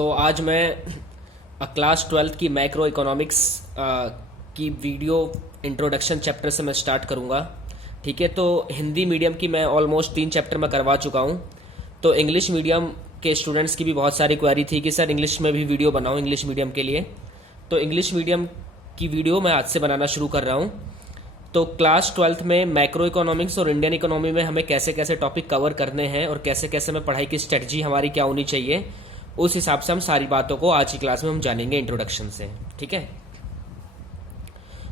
तो आज मैं क्लास 12th की मैक्रो इकोनॉमिक्स की वीडियो इंट्रोडक्शन चैप्टर से मैं स्टार्ट करूँगा। ठीक है, तो हिंदी मीडियम की मैं ऑलमोस्ट 3 चैप्टर में करवा चुका हूँ। तो इंग्लिश मीडियम के स्टूडेंट्स की भी बहुत सारी क्वेरी थी कि सर इंग्लिश में भी वीडियो बनाओ इंग्लिश मीडियम के लिए। तो इंग्लिश मीडियम की वीडियो मैं आज से बनाना शुरू कर रहा हूँ। तो क्लास 12th में मैक्रो इकोनॉमिक्स और इंडियन इकोनॉमी में हमें कैसे कैसे टॉपिक कवर करने हैं और कैसे कैसे में पढ़ाई की स्ट्रेटजी हमारी क्या होनी चाहिए, उस हिसाब से हम सारी बातों को आज की क्लास में हम जानेंगे इंट्रोडक्शन से। ठीक है,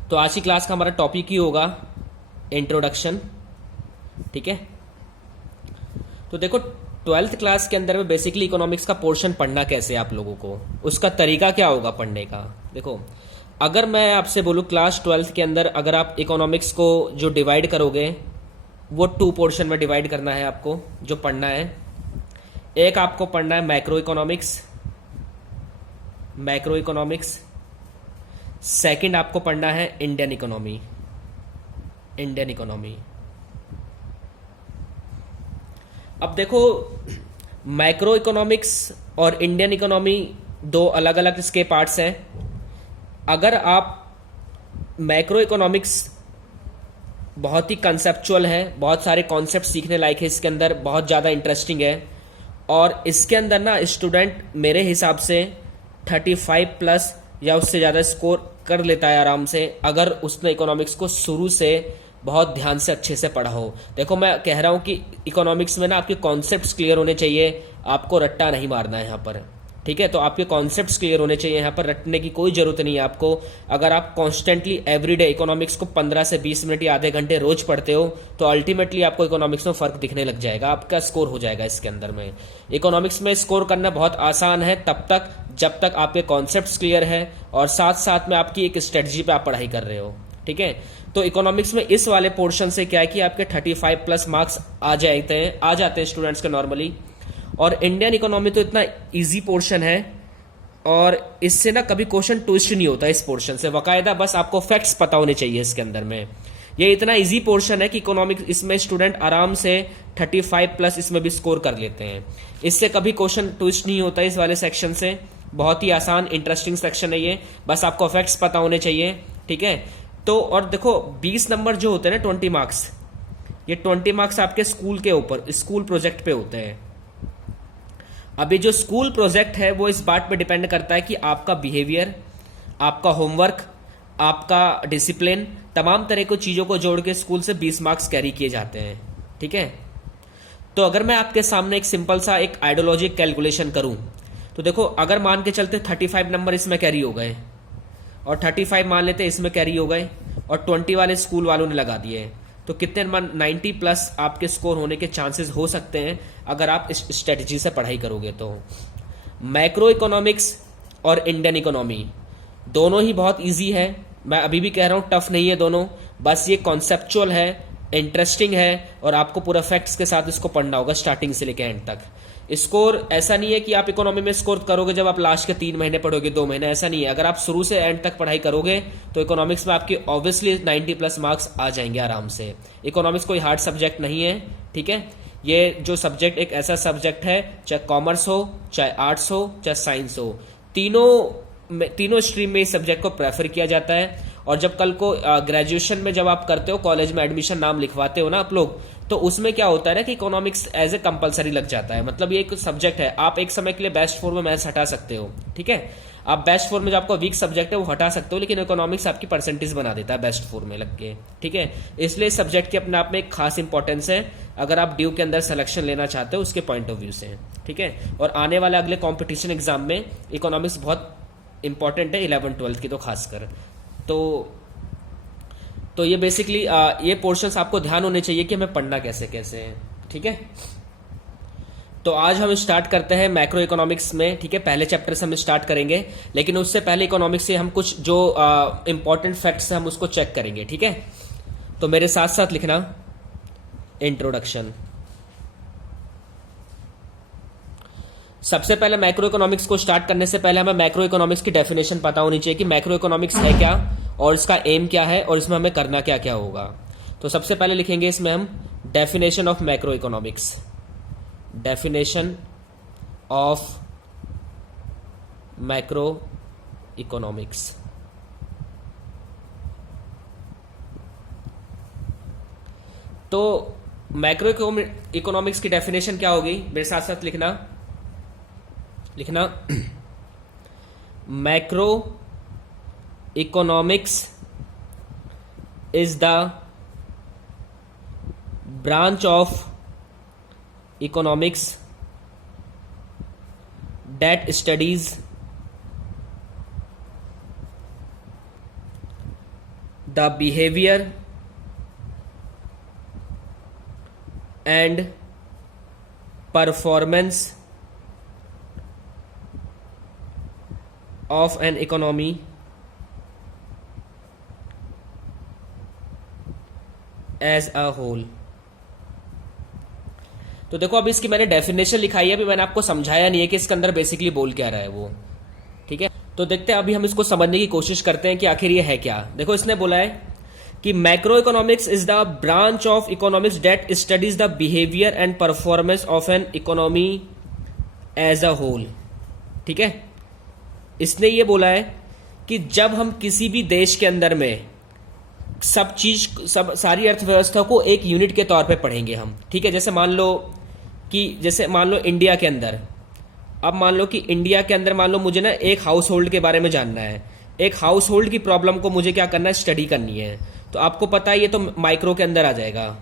तो आज की क्लास का हमारा टॉपिक ही होगा इंट्रोडक्शन। ठीक है, तो देखो 12th क्लास के अंदर में बेसिकली इकोनॉमिक्स का पोर्शन पढ़ना कैसे आप लोगों को, उसका तरीका क्या होगा पढ़ने का। देखो, अगर मैं आपसे बोलूँ क्लास 12th के अंदर अगर आप इकोनॉमिक्स को जो डिवाइड करोगे वो 2 पोर्शन में डिवाइड करना है आपको, जो पढ़ना है। एक आपको पढ़ना है मैक्रो इकोनॉमिक्स, सेकंड आपको पढ़ना है इंडियन इकोनॉमी। अब देखो, मैक्रो इकोनॉमिक्स और इंडियन इकोनॉमी 2 अलग अलग इसके पार्ट्स हैं। अगर आप मैक्रो इकोनॉमिक्स बहुत ही कंसेप्चुअल है, बहुत सारे कॉन्सेप्ट सीखने लायक है, इसके अंदर बहुत ज़्यादा इंटरेस्टिंग है और इसके अंदर ना स्टूडेंट मेरे हिसाब से 35 प्लस या उससे ज़्यादा स्कोर कर लेता है आराम से, अगर उसने इकोनॉमिक्स को शुरू से बहुत ध्यान से अच्छे से पढ़ा हो। देखो, मैं कह रहा हूँ कि इकोनॉमिक्स में ना आपके कॉन्सेप्ट्स क्लियर होने चाहिए, आपको रट्टा नहीं मारना है यहाँ पर। ठीक है, तो आपके कॉन्सेप्ट्स क्लियर होने चाहिए, यहाँ पर रटने की कोई जरूरत नहीं है आपको। अगर आप कॉन्स्टेंटली एवरीडे इकोनॉमिक्स को 15 से 20 मिनट या आधे घंटे रोज पढ़ते हो तो अल्टीमेटली आपको इकोनॉमिक्स में फर्क दिखने लग जाएगा, आपका स्कोर हो जाएगा इसके अंदर में। इकोनॉमिक्स में स्कोर करना बहुत आसान है तब तक जब तक आपके कॉन्सेप्ट्स क्लियर है और साथ साथ में आपकी एक स्ट्रेटजी पे आप पढ़ाई कर रहे हो। ठीक है, तो इकोनॉमिक्स में इस वाले पोर्शन से क्या है कि आपके 35 प्लस मार्क्स आ जाते हैं स्टूडेंट्स के नॉर्मली। और इंडियन इकोनॉमी तो इतना इजी पोर्शन है और इससे ना कभी क्वेश्चन ट्विस्ट नहीं होता इस पोर्शन से, बाकायदा बस आपको फैक्ट्स पता होने चाहिए इसके अंदर में। ये इतना इजी पोर्शन है कि इकोनॉमिक्स इसमें स्टूडेंट आराम से 35 प्लस इसमें भी स्कोर कर लेते हैं। इससे कभी क्वेश्चन ट्विस्ट नहीं होता इस वाले सेक्शन से। बहुत ही आसान इंटरेस्टिंग सेक्शन है ये, बस आपको फैक्ट्स पता होने चाहिए। ठीक है, तो और देखो 20 नंबर जो होते हैं ना 20 मार्क्स, ये 20 मार्क्स आपके स्कूल के ऊपर स्कूल प्रोजेक्ट पे होते हैं। अभी जो स्कूल प्रोजेक्ट है वो इस बात पे डिपेंड करता है कि आपका बिहेवियर, आपका होमवर्क, आपका डिसिप्लिन, तमाम तरह की चीज़ों को जोड़ के स्कूल से 20 मार्क्स कैरी किए जाते हैं। ठीक है, तो अगर मैं आपके सामने एक सिंपल सा एक आइडियोलॉजिक कैलकुलेशन करूं तो देखो, अगर मान के चलते 35 नंबर इसमें कैरी हो गए और 35 मान लेते इसमें कैरी हो गए और 20 वाले स्कूल वालों ने लगा दिए, तो कितने 90 प्लस आपके स्कोर होने के चांसेस हो सकते हैं अगर आप इस स्ट्रेटजी से पढ़ाई करोगे। तो मैक्रो इकोनॉमिक्स और इंडियन इकोनॉमी दोनों ही बहुत इजी है, मैं अभी भी कह रहा हूँ टफ नहीं है दोनों, बस ये कॉन्सेप्चुअल है, इंटरेस्टिंग है और आपको पूरा फैक्ट्स के साथ इसको पढ़ना होगा स्टार्टिंग से लेकर एंड तक। स्कोर ऐसा नहीं है कि आप इकोनॉमी में स्कोर करोगे जब आप लास्ट के 3 महीने पढ़ोगे, 2 महीने, ऐसा नहीं है। अगर आप शुरू से एंड तक पढ़ाई करोगे तो इकोनॉमिक्स में आपके ऑब्वियसली 90 प्लस मार्क्स आ जाएंगे आराम से। इकोनॉमिक्स कोई हार्ड सब्जेक्ट नहीं है। ठीक है, ये जो सब्जेक्ट एक ऐसा सब्जेक्ट है, चाहे कॉमर्स हो, चाहे आर्ट्स हो, चाहे साइंस हो, तीनों स्ट्रीम में इस सब्जेक्ट को प्रेफर किया जाता है। और जब कल को ग्रेजुएशन में जब आप करते हो, कॉलेज में एडमिशन नाम लिखवाते हो ना आप लोग, तो उसमें क्या होता है ना कि इकोनॉमिक्स एज ए कंपलसरी लग जाता है। मतलब ये एक सब्जेक्ट है, आप एक समय के लिए बेस्ट 4 में मैथ्स हटा सकते हो। ठीक है, आप बेस्ट 4 में जो आपका वीक सब्जेक्ट है वो हटा सकते हो, लेकिन इकोनॉमिक्स आपकी परसेंटेज बना देता है बेस्ट 4 में लग के। ठीक है, इसलिए सब्जेक्ट की अपने आप में एक खास इंपॉर्टेंस है अगर आप ड्यू के अंदर सिलेक्शन लेना चाहते हो उसके पॉइंट ऑफ व्यू से। ठीक है, और आने वाले अगले कॉम्पिटिशन एग्जाम में इकोनॉमिक्स बहुत इंपॉर्टेंट है, 11-12 की तो खासकर। तो ये बेसिकली ये पोर्शंस आपको ध्यान होने चाहिए कि हमें पढ़ना कैसे कैसे है। ठीक है, तो आज हम स्टार्ट करते हैं मैक्रो इकोनॉमिक्स में। ठीक है, पहले चैप्टर से हम स्टार्ट करेंगे, लेकिन उससे पहले इकोनॉमिक्स से हम कुछ जो इंपॉर्टेंट फैक्ट्स हैं हम उसको चेक करेंगे। ठीक है, तो मेरे साथ साथ लिखना इंट्रोडक्शन। सबसे पहले मैक्रो इकोनॉमिक्स को स्टार्ट करने से पहले हमें मैक्रो इकोनॉमिक्स की डेफिनेशन पता होनी चाहिए कि मैक्रो इकोनॉमिक्स है क्या और इसका एम क्या है और इसमें हमें करना क्या क्या होगा। तो सबसे पहले लिखेंगे इसमें हम definition of macro economics. Definition of macro economics. तो मैक्रो इकोनॉमिक्स की डेफिनेशन क्या होगी, मेरे साथ साथ लिखना macro economics is the branch of economics that studies the behavior and performance of an economy as a whole। तो देखो अभी इसकी मैंने डेफिनेशन लिखाई है, अभी मैंने आपको समझाया नहीं है कि इसके अंदर बेसिकली बोल क्या रहा है वो, ठीक है। तो देखते हैं, अभी हम इसको समझने की कोशिश करते हैं कि आखिर ये है क्या। देखो इसने बोला है कि macroeconomics is the branch of economics that studies the behaviour and performance of an economy as a whole, ठीक है। इसने ये बोला है कि जब हम किसी भी देश के अंदर में सारी अर्थव्यवस्था को एक यूनिट के तौर पे पढ़ेंगे हम, ठीक है। जैसे मान लो इंडिया के अंदर, अब मान लो कि इंडिया के अंदर मान लो मुझे ना एक हाउस होल्ड के बारे में जानना है, एक हाउस होल्ड की प्रॉब्लम को मुझे क्या करना है, स्टडी करनी है। तो आपको पता है ये तो माइक्रो के अंदर आ जाएगा,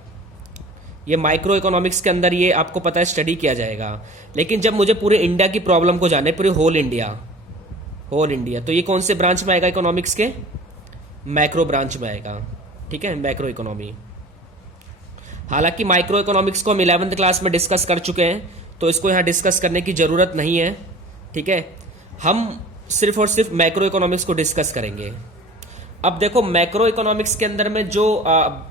ये माइक्रो इकोनॉमिक्स के अंदर ये आपको पता है स्टडी किया जाएगा। लेकिन जब मुझे पूरे इंडिया की प्रॉब्लम को जाने, पूरे होल इंडिया, तो ये कौन से ब्रांच में आएगा इकोनॉमिक्स के, मैक्रो ब्रांच में आएगा, ठीक है, मैक्रो इकोनॉमी। हालांकि माइक्रो इकोनॉमिक्स को हम 11th क्लास में डिस्कस कर चुके हैं, तो इसको यहां डिस्कस करने की जरूरत नहीं है, ठीक है। हम सिर्फ और सिर्फ मैक्रो इकोनॉमिक्स को डिस्कस करेंगे। अब देखो मैक्रो इकोनॉमिक्स के अंदर में जो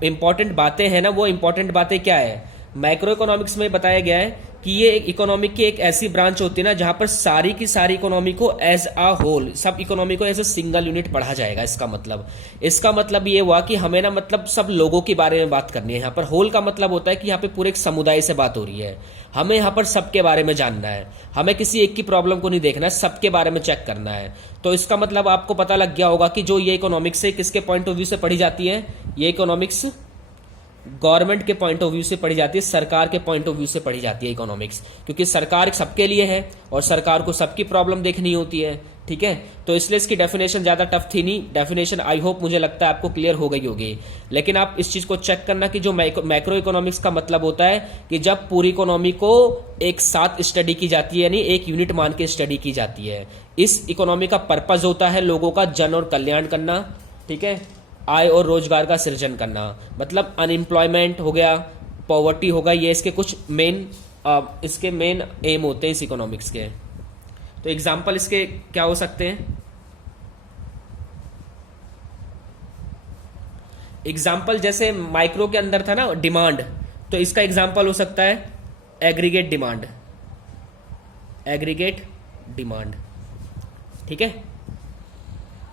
इंपॉर्टेंट बातें हैं ना, वो इंपॉर्टेंट बातें क्या है, मैक्रो इकोनॉमिक्स में बताया गया है कि ये एक इकोनॉमिक की एक ऐसी ब्रांच होती है ना जहां पर सारी की सारी इकोनॉमी को एज अ होल, सब इकोनॉमी को एज ए सिंगल यूनिट पढ़ा जाएगा। इसका मतलब ये हुआ कि हमें ना मतलब सब लोगों के बारे में बात करनी है। यहाँ पर होल का मतलब होता है कि यहाँ पे पूरे एक समुदाय से बात हो रही है, हमें यहाँ पर सबके बारे में जानना है, हमें किसी एक की प्रॉब्लम को नहीं देखना है, सबके बारे में चेक करना है। तो इसका मतलब आपको पता लग गया होगा कि जो ये इकोनॉमिक्स है किसके पॉइंट ऑफ व्यू से पढ़ी जाती है, ये इकोनॉमिक्स गवर्नमेंट के पॉइंट ऑफ व्यू से पढ़ी जाती है, सरकार के पॉइंट ऑफ व्यू से पढ़ी जाती है इकोनॉमिक्स, क्योंकि सरकार सबके लिए है और सरकार को सबकी प्रॉब्लम देखनी होती है, ठीक है। तो इसलिए इसकी डेफिनेशन ज्यादा टफ थी नहीं, डेफिनेशन आई होप मुझे लगता है आपको क्लियर हो गई होगी। लेकिन आप इस चीज को चेक करना कि जो मैक्रो इकोनॉमिक्स का मतलब होता है कि जब पूरी इकोनॉमी को एक साथ स्टडी की जाती है, यानी एक यूनिट मान के स्टडी की जाती है। इस इकोनॉमी का पर्पज होता है लोगों का जन और कल्याण करना, ठीक है, आय और रोजगार का सृजन करना, मतलब अनएम्प्लॉयमेंट हो गया, पॉवर्टी होगा, ये इसके कुछ मेन एम होते हैं इस इकोनॉमिक्स के। तो एग्जाम्पल इसके क्या हो सकते हैं, एग्जाम्पल जैसे माइक्रो के अंदर था ना डिमांड, तो इसका एग्जाम्पल हो सकता है एग्रीगेट डिमांड, ठीक है।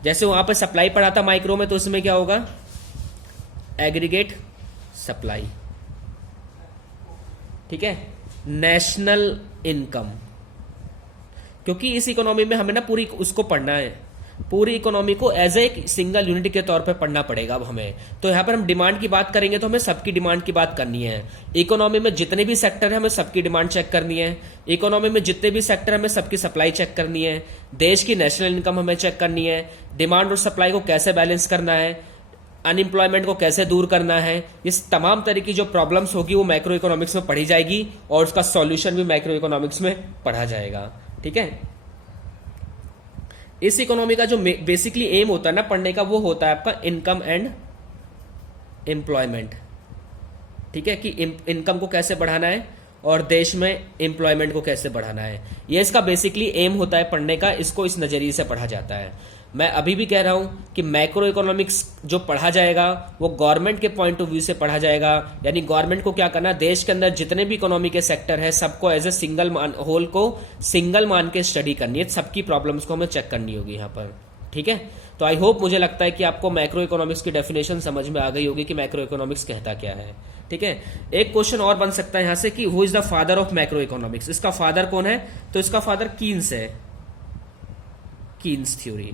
जैसे वहां पर सप्लाई पढ़ा था माइक्रो में, तो उसमें क्या होगा, एग्रीगेट सप्लाई, ठीक है। नेशनल इनकम, क्योंकि इस इकोनॉमी में हमें ना पूरी उसको पढ़ना है, पूरी इकोनॉमी को एज ए सिंगल यूनिट के तौर पे पढ़ना पड़ेगा अब हमें। तो यहां पर हम डिमांड की बात करेंगे तो हमें सबकी डिमांड की बात करनी है। इकोनॉमी में जितने भी सेक्टर है हमें सबकी डिमांड चेक करनी है, इकोनॉमी में जितने भी सेक्टर है हमें सबकी सप्लाई चेक करनी है, देश की नेशनल इनकम हमें चेक करनी है, डिमांड और सप्लाई को कैसे बैलेंस करना है, अनएम्प्लॉयमेंट को कैसे दूर करना है। इस तमाम तरह की जो प्रॉब्लम्स होगी वो मैक्रो इकोनॉमिक्स में पढ़ी जाएगी और उसका सॉल्यूशन भी मैक्रो इकोनॉमिक्स में पढ़ा जाएगा, ठीक है। इस इकोनॉमी का जो बेसिकली एम होता है ना पढ़ने का, वो होता है आपका इनकम एंड एम्प्लॉयमेंट, ठीक है, कि इनकम को कैसे बढ़ाना है और देश में एम्प्लॉयमेंट को कैसे बढ़ाना है। ये इसका बेसिकली एम होता है पढ़ने का, इसको इस नजरिए से पढ़ा जाता है। मैं अभी भी कह रहा हूं कि मैक्रो इकोनॉमिक्स जो पढ़ा जाएगा वो गवर्नमेंट के पॉइंट ऑफ व्यू से पढ़ा जाएगा, यानी गवर्नमेंट को क्या करना है, देश के अंदर जितने भी इकोनॉमी के सेक्टर है सबको एज ए होल को सिंगल मान के स्टडी करनी है, सबकी प्रॉब्लम्स को हमें चेक करनी होगी यहाँ पर, ठीक है। तो आई होप, मुझे लगता है कि आपको मैक्रो इकोनॉमिक्स की डेफिनेशन समझ में आ गई होगी कि मैक्रो इकोनॉमिक्स कहता क्या है, ठीक है। एक क्वेश्चन और बन सकता है यहां से कि who is the father of macro economics, इसका फादर कौन है, तो इसका फादर कीन्स है, कीन्स थ्योरी।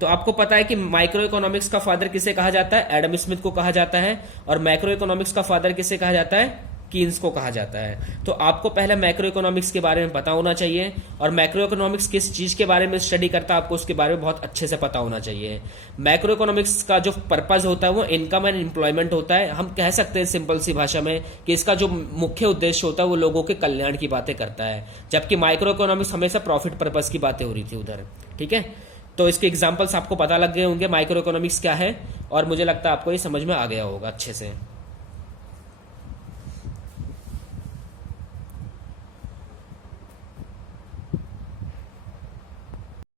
तो आपको पता है कि माइक्रो इकोनॉमिक्स का फादर किसे कहा जाता है? एडम स्मिथ को कहा जाता है। और मैक्रो इकोनॉमिक्स का फादर किसे कहा जाता है? कीन्स को कहा जाता है। तो आपको पहले मैक्रो इकोनॉमिक्स के बारे में पता होना चाहिए, और मैक्रो इकोनॉमिक्स किस चीज के बारे में स्टडी करता है आपको उसके बारे में बहुत अच्छे से पता होना चाहिए। मैक्रो इकोनॉमिक्स का जो पर्पज होता है वो इनकम एंड एम्प्लॉयमेंट होता है। हम कह सकते हैं सिंपल सी भाषा में कि इसका जो मुख्य उद्देश्य होता है वो लोगों के कल्याण की बातें करता है, जबकि माइक्रो इकोनॉमिक्स हमेशा प्रॉफिट पर्पज की बातें हो रही थी उधर। ठीक है, तो इसके एग्जाम्पल्स आपको पता लग गए होंगे माइक्रो इकोनॉमिक्स क्या है, और मुझे लगता है आपको ये समझ में आ गया होगा अच्छे से।